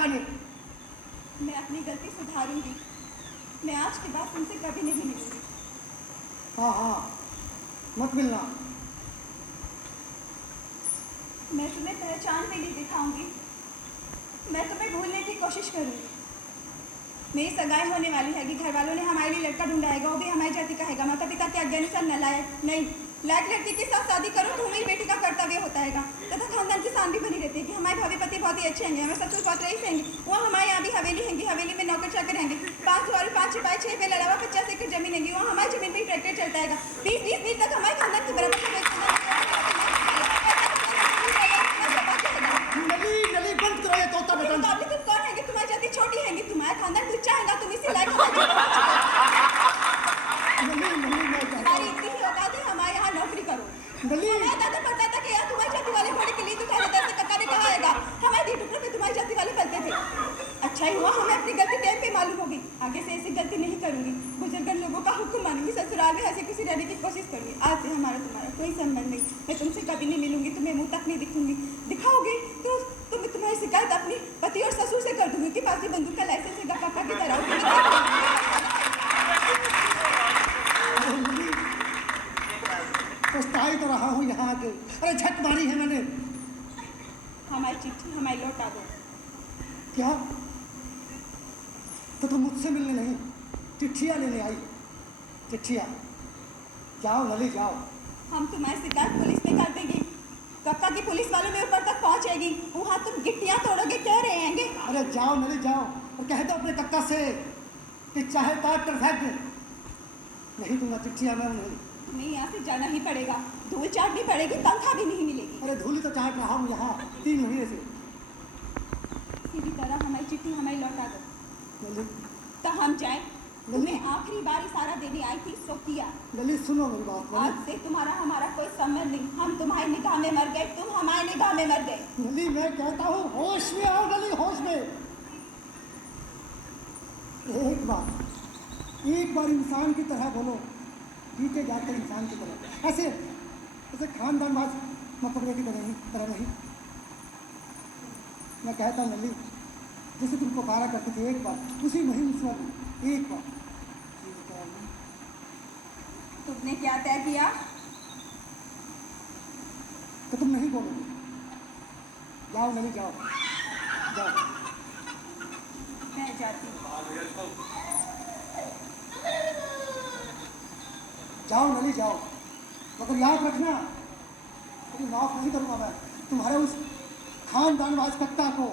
कक्का ने। मैं अपनी गलती सुधारूंगी। मैं आज के बाद तुमसे कभी नहीं मिलूंगी। हाँ हाँ, मत मिलना। मैं तुम्हें पहचान भी नहीं दिखाऊंगी। मैं तुम्हें भूलने की कोशिश करूंगी। मेरी सगाई होने वाली है कि घर वालों ने हमारे लिए लड़का ढूंढाएगा, वो भी हमारी जाति का हैगा। माता पिता के आज्ञानुसार नालायक नहीं, लायक लड़की के साथ शादी करो तो मेरी बेटी का कर्तव्य होता है तथा खानदान की शान भी बनी रहती है कि हमारे भाभी पति बहुत ही अच्छे हैं, हमें ससुर बहुत रईस रहेंगे। वहाँ हमारे यहाँ भी हवेली हैंगी, हवेली में नौकर चाकर रहेंगे, 5 और 5 सिपाही 6 पे अलावा 50 एकड़ जमीन हैगी। वहाँ हमारी जमीन पर ट्रैक्टर चलता है। 20-20 दिन तक हमारे खानदान की बराबर कौन है? तुम्हारी जाति छोटी है, तुम्हारा खानदान कुछ चाहेगा, तुम इसी लायक हमारी इतनी ही औकात है, हमारे यहाँ नौकरी करो। हमारा दादा पढ़ता था कि यार तुम्हारी जाति वाले घोड़े के लिए तो पहले से कक्का ने कहा आएगा। हमारे दी टुकड़े में तुम्हारी जाति वाले पलते थे। अच्छा ही हुआ हमें अपनी गलती टाइम पे मालूम होगी। आगे से ऐसी गलती नहीं करूंगी। बुजुर्ग लोगों का हुक्म मानूंगी, ससुराल में हंसी खुशी रहने की कोशिश करूंगी। आज से हमारा तुम्हारा कोई संबंध नहीं। मैं तुमसे कभी नहीं मिलूंगी, तुम्हें मुंह तक नहीं दिखूंगी। दिखाओगी तो तुम्हारी शिकायत अपनी पति और ससुर से कर दूंगी कि पास की बंदूक का लाइसेंस है काका की तरह। पछताई तो रहा हूँ यहाँ आके। अरे झक मारी है मैंने। हमारी चिट्ठी हमारी लौटा दो। क्या? तो तुम मुझसे मिलने नहीं, चिट्ठियाँ लेने आई? चिट्ठियाँ? जाओ नली जाओ। हम तुम्हारी शिकायत पुलिस में कर देंगे। कक्का की पुलिस वालों में ऊपर तक पहुंचेगी। वहाँ तुम गिट्टियाँ तोड़ोगे, कह रहे हैं? अरे जाओ नली जाओ और कह दो अपने कक्का से कि चाहे काट कर फेंक दे, नहीं दूंगा चिट्ठियाँ मैं नहीं। यहाँ से जाना ही पड़ेगा, धूल चाटनी पड़ेगी, तनख्वाह भी नहीं मिलेगी। अरे धूल तो चाट रहा हूँ यहाँ 3 महीने से। सीधी तरह हमारी चिट्ठी हमें लौटा दो तो हम जाए। तुम्हें आखिरी बार इशारा देने आई थी, सो किया। लली सुनो मेरी बात। आज से तुम्हारा हमारा कोई संबंध नहीं। हम तुम्हारी निगाह में मर गए, तुम हमारी निगाह में मर गए। लली मैं कहता हूँ होश में आओ लली, होश में। एक बार इंसान की तरह बोलो, जीते जाते इंसान की तरह। ऐसे खानदानबाज मतलब की तरह नहीं। मैं कहता हूँ लली, जैसे तुम पुकारा करते थे एक बार, उसी महीने से एक बार। तुमने क्या तय किया? तो तुम नहीं बोलोगे। जाओ नली जाओ जाओ। मैं जाती हूँ। जाओ नली जाओ, मगर याद रखना कभी माफ नहीं करूँगा मैं तुम्हारे उस खानदानवाज कक्का को।